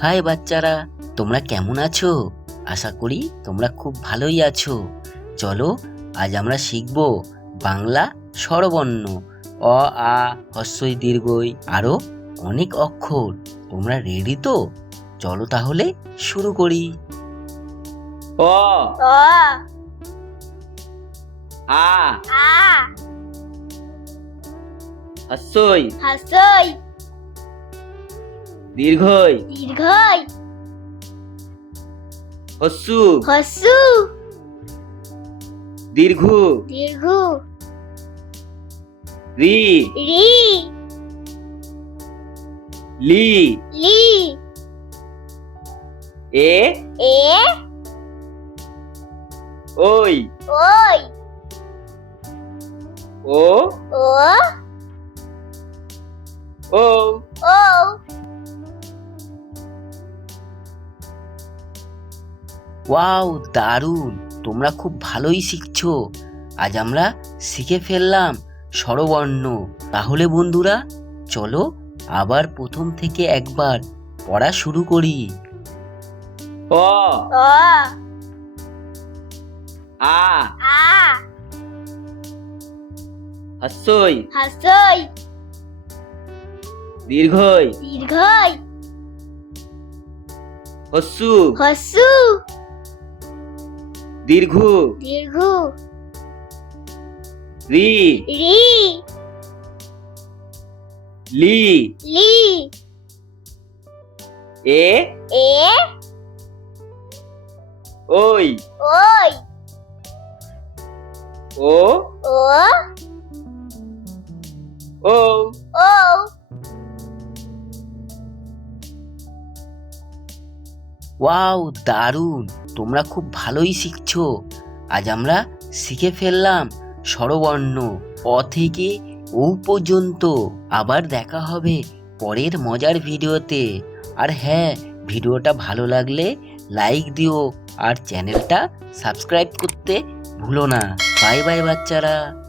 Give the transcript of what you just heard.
High বাচ্চারা, তোমরা কেমন আছো? আশা করি তোমরা খুব ভালোই আছো। চলো আজ আমরা শিখব বাংলা স্বরবর্ণ অ, আ, হ্রস্বই দীর্ঘই আরো অনেক অক্ষর। তোমরা রেডি তো? চলো তাহলে শুরু করি। অ অ আ আ হ্রস্বই হ্রস্বই দীর্ঘই দীর্ঘই হ্রস্বু হ্রস্বু দীর্ঘু দীর্ঘু রি রি লি লি এ এ ওই ওই ও ও ও ও ওয়াও, দারুণ! তোমরা খুব ভালোই শিখছো। আজ আমরা শিখে ফেললাম স্বরবর্ণ। তাহলে বন্ধুরা, চলো আবার প্রথম থেকে একবার পড়া শুরু করি। অ অ আ আ হ্রস্বই হ্রস্বই দীর্ঘই দীর্ঘই হ্রস্বু হ্রস্বু দীর্ঘু দীর্ঘু রি রি লি লি এ এ ওই ওই ও ও ও ও ওয়াও, দারুণ! তোমরা খুব ভালোই শিখছো। আজ আমরা শিখে ফেললাম স্বরবর্ণ অ থেকে ও পর্যন্ত। আবার দেখা হবে পরের মজার ভিডিওতে। আর হ্যাঁ, ভিডিওটা ভালো লাগলে লাইক দিও আর চ্যানেলটা সাবস্ক্রাইব করতে ভুলো না। বাই বাই বাচ্চারা।